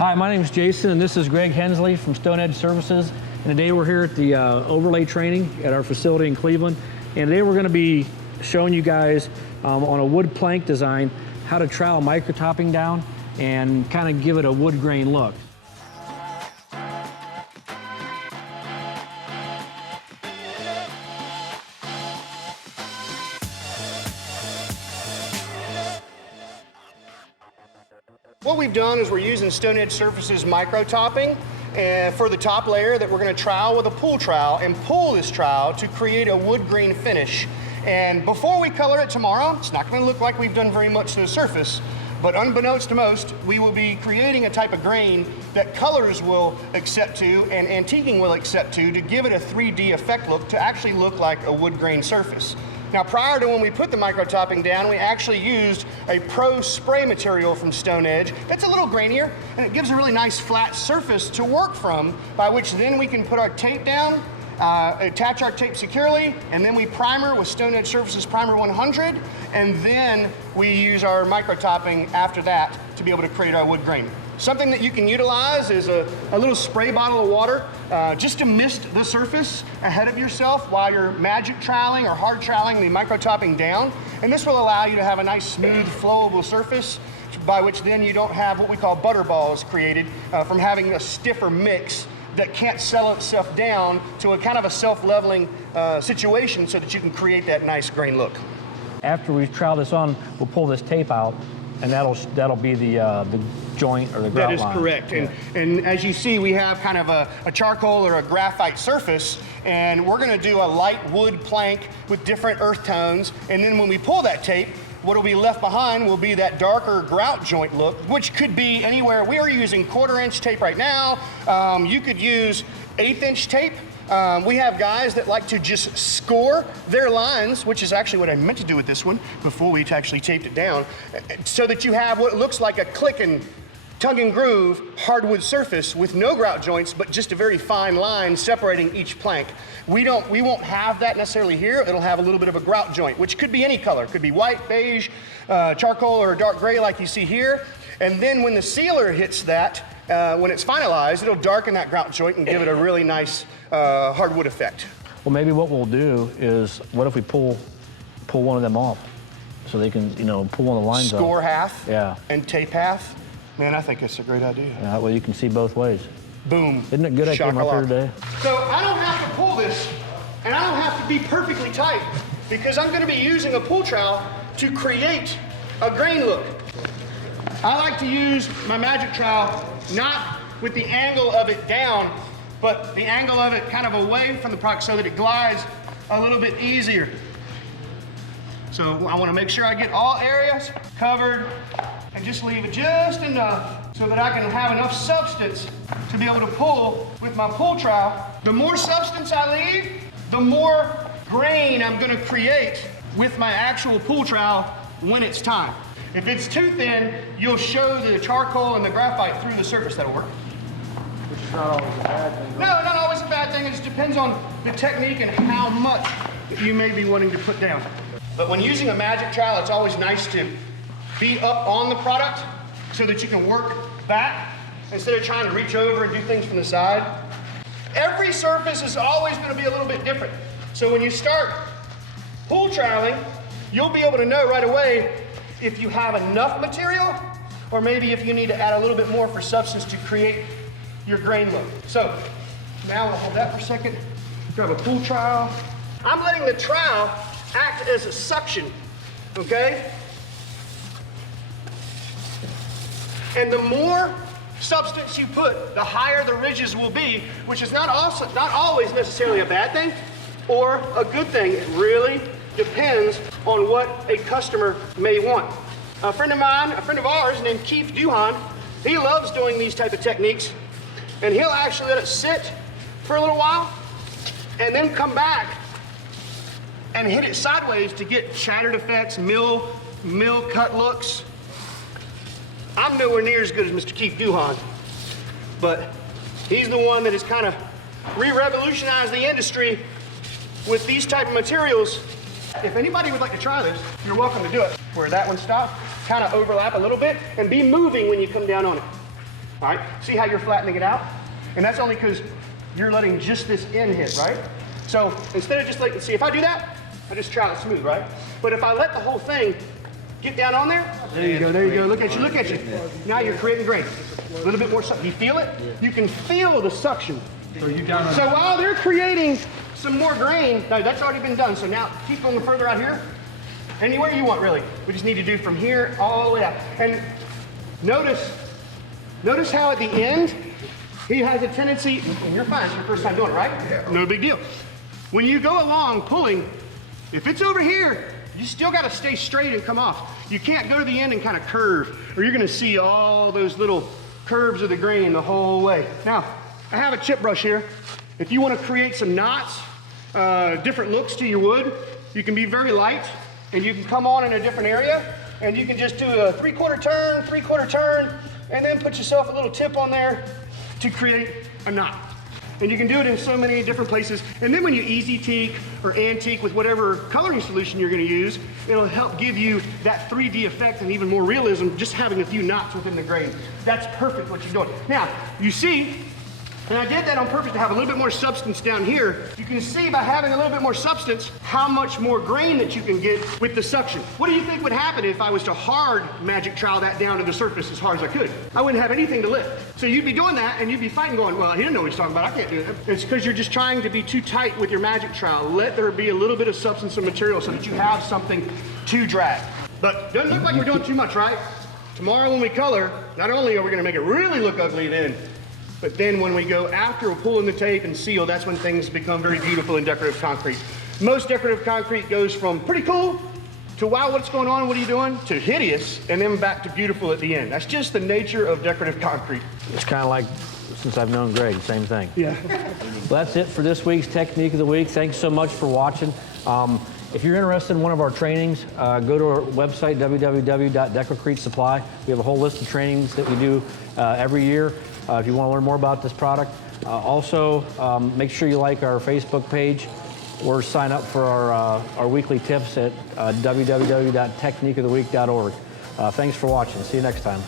Hi, my name is Jason, and this is Gregg Hensley from Stone Edge Services. And today we're here at the overlay training at our facility in Cleveland. And today we're going to be showing you guys on a wood plank design how to trowel micro topping down and kind of give it a wood grain look. What we've done is we're using Stone Edge Surfaces micro topping for the top layer that we're going to trowel with a pull trowel and pull this trowel to create a wood grain finish. And before we color it tomorrow, it's not going to look like we've done very much to the surface, but unbeknownst to most, we will be creating a type of grain that colors will accept to and antiquing will accept to give it a 3D effect look to actually look like a wood grain surface. Now, prior to when we put the micro topping down, we actually used a pro spray material from Stone Edge that's a little grainier, and it gives a really nice flat surface to work from, by which then we can put our tape down, attach our tape securely, and then we primer with Stone Edge Surfaces Primer 100, and then we use our micro topping after that to be able to create our wood grain. Something that you can utilize is a little spray bottle of water just to mist the surface ahead of yourself while you're magic troweling or hard troweling the micro topping down. And this will allow you to have a nice, smooth, flowable surface, by which then you don't have what we call butter balls created from having a stiffer mix that can't settle itself down to a kind of a self-leveling situation so that you can create that nice grain look. After we trowel this on, we'll pull this tape out, and that'll be the joint or the grout line. That is correct. Yeah. And as you see, we have kind of a charcoal or a graphite surface, and we're going to do a light wood plank with different earth tones. And then when we pull that tape, what will be left behind will be that darker grout joint look, which could be anywhere. We are using 1/4-inch tape right now. You could use 1/8-inch tape. We have guys that like to just score their lines, which is actually what I meant to do with this one before we actually taped it down, so that you have what looks like a click and tug and groove hardwood surface with no grout joints, but just a very fine line separating each plank. We won't have that necessarily here. It'll have a little bit of a grout joint, which could be any color. It could be white, beige, charcoal, or dark gray like you see here. And then when the sealer hits that, when it's finalized, it'll darken that grout joint and give it a really nice hardwood effect. Well, maybe what we'll do is, what if we pull one of them off so they can, pull one of the lines off? Score half, yeah, and tape half. Man, I think it's a great idea. Yeah, that way you can see both ways. Boom. Isn't it good I came up here today? So I don't have to pull this, and I don't have to be perfectly tight, because I'm going to be using a pull trowel to create a grain look. I like to use my magic trowel not with the angle of it down, but the angle of it kind of away from the product so that it glides a little bit easier. So I want to make sure I get all areas covered and just leave it just enough so that I can have enough substance to be able to pull with my pull trowel. The more substance I leave, the more grain I'm going to create with my actual pull trowel when it's time. If it's too thin, you'll show the charcoal and the graphite through the surface. That'll work. Which is not always a bad thing. No, not always a bad thing. It just depends on the technique and how much you may be wanting to put down. But when using a magic trowel, it's always nice to be up on the product so that you can work back instead of trying to reach over and do things from the side. Every surface is always going to be a little bit different. So when you start pull troweling, you'll be able to know right away if you have enough material, or maybe if you need to add a little bit more for substance to create your grain look. So now we'll hold that for a second. Grab a pull trowel. I'm letting the trowel act as a suction, okay? And the more substance you put, the higher the ridges will be, which is not always necessarily a bad thing or a good thing. It really depends on what a customer may want. A friend of mine, a friend of ours named Keith Duhan, he loves doing these type of techniques, and he'll actually let it sit for a little while and then come back and hit it sideways to get shattered effects, mill cut looks. I'm nowhere near as good as Mr. Keith Duhan, but he's the one that has kind of re-revolutionized the industry with these type of materials. If anybody would like to try this, you're welcome to do it. Where that one stops, kind of overlap a little bit and be moving when you come down on it. All right, see how you're flattening it out? And that's only because you're letting just this end hit, right? So instead of just like, see, if I do that, I just trowel it smooth, right? But if I let the whole thing get down on there, there you go, look at you, look at you. Now you're creating grain. A little bit more suction. You feel it? You can feel the suction. So while they're creating some more grain, no, that's already been done. So now keep going further out here. Anywhere you want, really. We just need to do from here all the way out. And notice how at the end, he has a tendency, and you're fine, it's your first time doing it, right? Yeah. No big deal. When you go along pulling, if it's over here, you still got to stay straight and come off. You can't go to the end and kind of curve, or you're going to see all those little curves of the grain the whole way. Now, I have a chip brush here. If you want to create some knots, different looks to your wood, you can be very light, and you can come on in a different area, and you can just do a 3/4 turn, and then put yourself a little tip on there to create a knot. And you can do it in so many different places. And then when you easy teak or antique with whatever coloring solution you're going to use, it'll help give you that 3D effect and even more realism just having a few knots within the grain. That's perfect what you're doing. Now, you see, and I did that on purpose to have a little bit more substance down here. You can see by having a little bit more substance how much more grain that you can get with the suction. What do you think would happen if I was to hard magic trowel that down to the surface as hard as I could? I wouldn't have anything to lift. So you'd be doing that and you'd be fighting going, well, he didn't know what he's talking about, I can't do that. It's because you're just trying to be too tight with your magic trowel. Let there be a little bit of substance and material so that you have something to drag. But doesn't look like we're doing too much, right? Tomorrow when we color, not only are we gonna make it really look ugly then, but then when we go after we're pulling the tape and seal, that's when things become very beautiful in decorative concrete. Most decorative concrete goes from pretty cool to wow, what's going on, what are you doing, to hideous, and then back to beautiful at the end. That's just the nature of decorative concrete. It's kind of like, since I've known Greg, same thing. Yeah. Well, that's it for this week's Technique of the Week. Thanks so much for watching. If you're interested in one of our trainings, go to our website, www.Deco-Crete Supply. We have a whole list of trainings that we do every year. If you want to learn more about this product. Also, make sure you like our Facebook page or sign up for our weekly tips at www.techniqueoftheweek.org. Thanks for watching. See you next time.